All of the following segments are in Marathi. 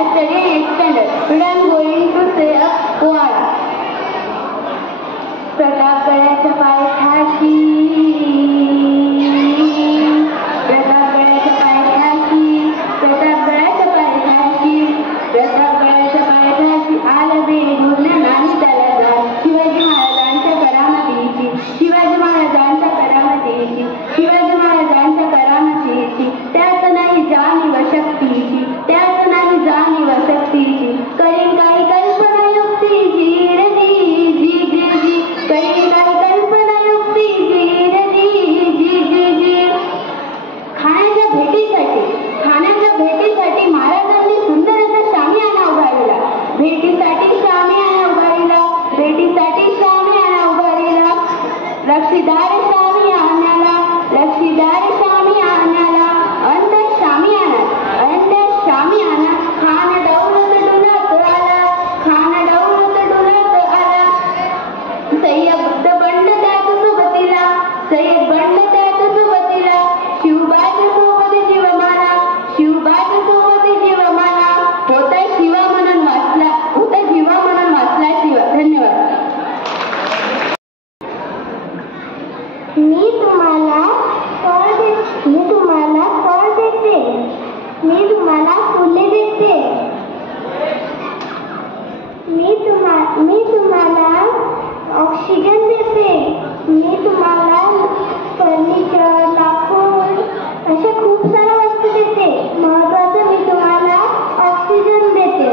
I study in 8th standard. Today I am going to say a poem. प्रतापगडाच्या पायथ्याशी, प्रतापगडाच्या पायथ्याशी, प्रतापगडाच्या पायथ्याशी, प्रतापगडाच्या पायथ्याशी आलं बेडून नाही त्याला जाण. शिवाजी महाराजांच्या करामतीची, शिवाजी महाराजांच्या करामतीची, शिवाजी महाराजांच्या करामतीची, त्यात नाही जाणीव शक्तीची, त्यात नाही जाणीव शक्तीची. करीन काही कल्पना युक्तीची रे जी जी जी जी, करीन काही कल्पना युक्तीची रे जी जी जी जी. खाण्याच्या भेटीसाठी महाराजांनी सुंदर असा शामियाना उभारला. भेटीसाठी शामियाना उभारला, भेटीसाठी शामियाना उभारला. रक्षीदार शामियानाला, रक्षीदार शामियानाला, अंदर शामियाना, अंदर शामियाना. खान डौलत डुलत आला, खान डौलत डुलत आला. सय्यद बंड त्यात सोबतीला, सय्यद बंड त्यात सोबतीला. शिवबाज सोबत जीवमाना, शिवबाज सोबत जीवमाना. होता शिवा म्हणून वाचला, होता जीवा म्हणून वाचला शिवा. धन्यवाद. मी तुम्हाला फळ देते, मी तुम्हाला फळ देते, मी तुम्हाला फुले देते, मी तुम्हाला ऑक्सिजन देते, मी तुम्हाला फर्निचर, लाकूड अशा खूप साऱ्या वस्तू देते. महत्वाचं मी तुम्हाला ऑक्सिजन देते.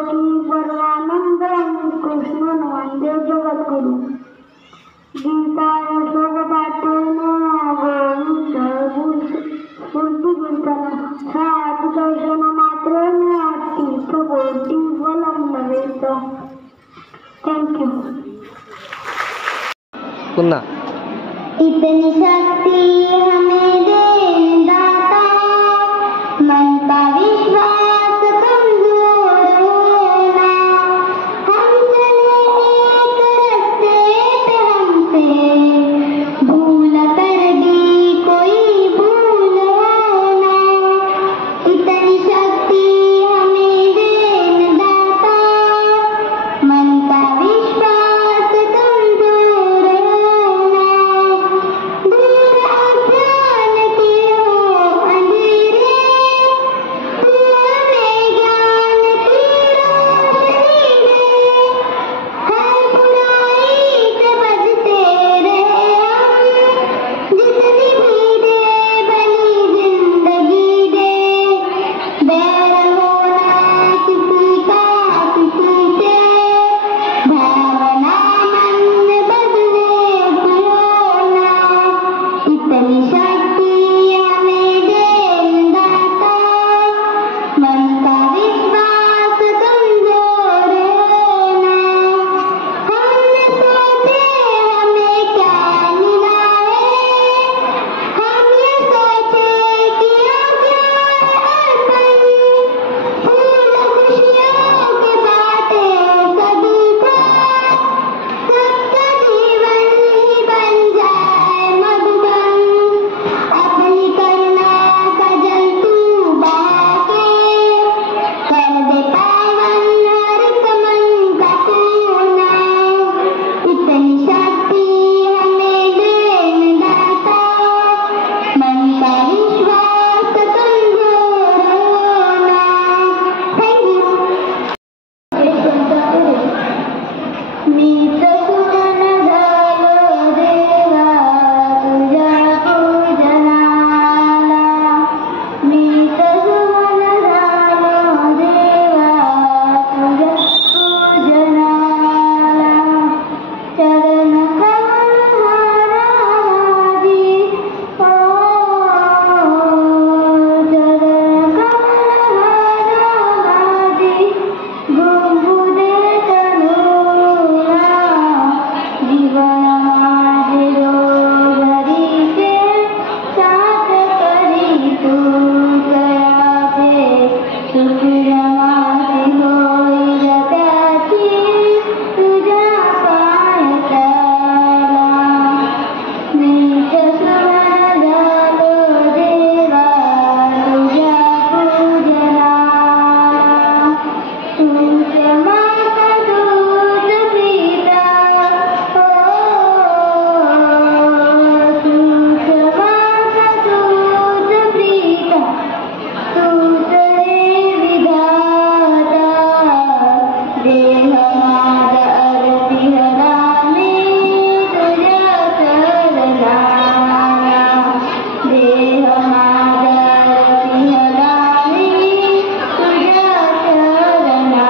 देवकी परमानंदं कृष्णं वन्दे जगद्गुरुं गीता यशोपाठेन गोविन्दपूर्तिकीर्तनं साधुदर्शनमात्रेण तीर्थकोटिफलं लभेत. थँक्यू. पुन्हा इतनी शक्ति हमें देन दाता, मन का विश्वास कमजोर होना, हम चले एक रास्ते पे हमसे भूल कर भी कोई भूल होना. इतनी शक्ति हमें देन दाता, मन का विश्वास कमजोर होना, दूर अज्ञान के हो अंधेरे, तू हमें ज्ञान की रोशनी दे. हर बुराई से बचते रहे हम, जितनी भी दे भली जिंदगी दे. बैर होना किसी का किसी से, भावना मन में बदले खिलौना. इतनी शक्ति हमें देन दाता, मन का विश्वास कमजोर होना. हमने सोचे हमें क्या मिला है, हम ये सोचे किया क्या अर्पण. फूल खुशियों के बाटे सभी को, सबका जीवन ही बन जाए मधुबन. अपनी करुणा का जल तू बहा के, कर दे पावन हर एक मन का कोना. इतनी शक्ति हमें देन दाता, मन का विश्वास कमजोर होना. Thank you. मी सुमन झालो देवा तुझ्या पूजनाला, मी सुमन झालो देवा तुझ्या पूजनाला. चरण कमळहारा माझी, ओ चरण कमळहारा माझी, गुंफू दे तनूला. जीवन माझे रोजरीचे साथ करी तू दयाचे. शुक्र माझी होईल त्याची तुझ्या पायथ्याला. मी सुमन झालो देवा तुझ्या पूजनाला. तूच माता तूच पिता, ओ तूच माता तूच पिता, तूच रे विधाता. देह माझा आरती हरामी तुझ्या चरणाला. देह माझा आरती हरामी तुझ्या चरणाला.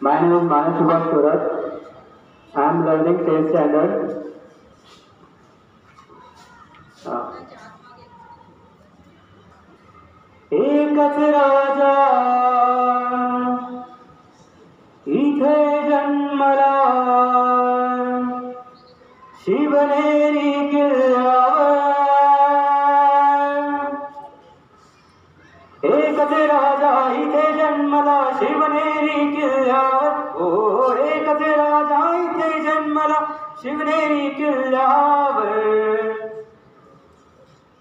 My name is Manas Subhash Surat. I am learning 10th standard. एकच राजा इथे जन्मला शिवनेरी किल्ल्यावर एकच राजा इथे जन्मला शिवनेरी किल्ल्यावर ओ एकच राजा इथे जन्मला शिवनेरी किल्ल्यावर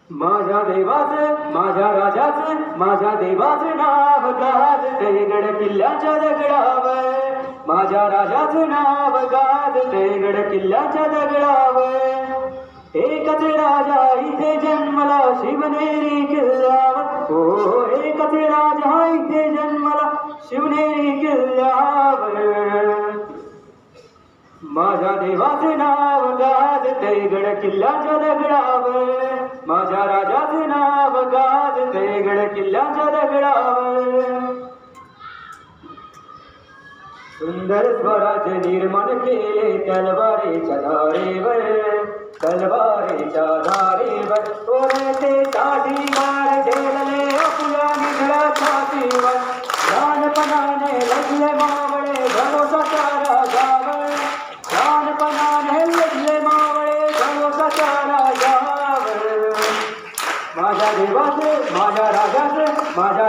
माझ्या देवाचं माझ्या राजाचं माझ्या देवाचं नाव गाजते गड किल्ल्याच्या दगडावर, माझ्या राजाचं नाव गाजते गड किल्ल्याच्या दगडावर. एकच राजा इथे जन्मला शिवनेरी किल्ल्यावर, हो एकच राजा इथे जन्मला शिवनेरी किल्ल्यावर. माझ्या देवाचे नाव गाजते गड किल्ल्याच्या दगडावर, माझ्या राजाचे नाव गाजते गड किल्ल्याच्या दगडावर. सुंदर स्वराज्य निर्माण केले तलवारीच्या धारेवर, तलवारीच्या धारेवर. सोन्याचे ताटीवर झेलले आपल्या निधड्या छातीवर, लहानपणाने लढले मावळे भरोसाच्या राजावर, लहानपणाने लढले मावळे भरोसाच्या राजावर. माझ्या देवाचे माझ्या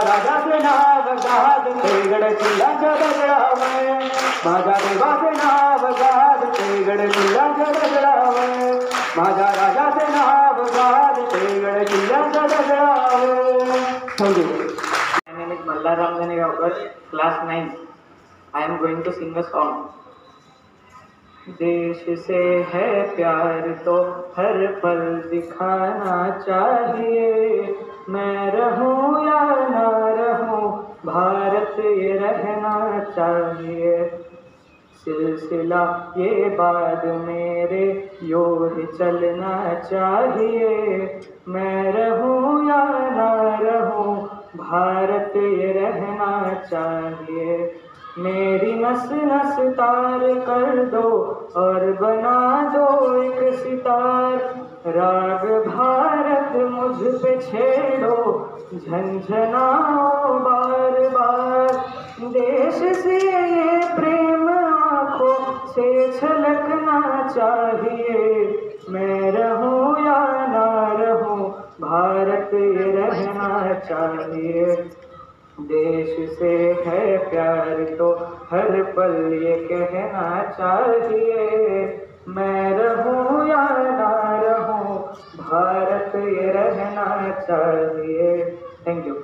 राजाचे नाव गाजते गड किल्ल्याच्या दगडावर, माझ्या देवाचे नाव गाजते गड किल्ल्याच्या दगडावर, माझ्या राजाचे नाव गाजते गड किल्ल्याच्या दगडावर. Thank you. My name is Mallar Ram Ganegaonkar, class 9. I am going to sing a song. देश से है प्यार तो हर पल दिखाना चाहिए, मैं रहूं या ना रहूं भारत ये रहना चाहिए. सिलसिला ये बाद मेरे यूं ही चलना चाहिए, मैं रहूं या ना रहूं भारत ये रहना चाहिए. मेरी नस नस तार कर दो और बना दो एक सितार, राग भारत मुझ पे छेड़ो झंझनाओ बार बार. देश से ये प्रेम आँखों से छलकना चाहिए, मैं रहूं या ना रहूं भारत ये रहना चाहिए. देश से है प्यार तो हर पल ये कहना चाहिए, मैं रहूं या ना रहूं भारत ये रहना चाहिए. Thank you.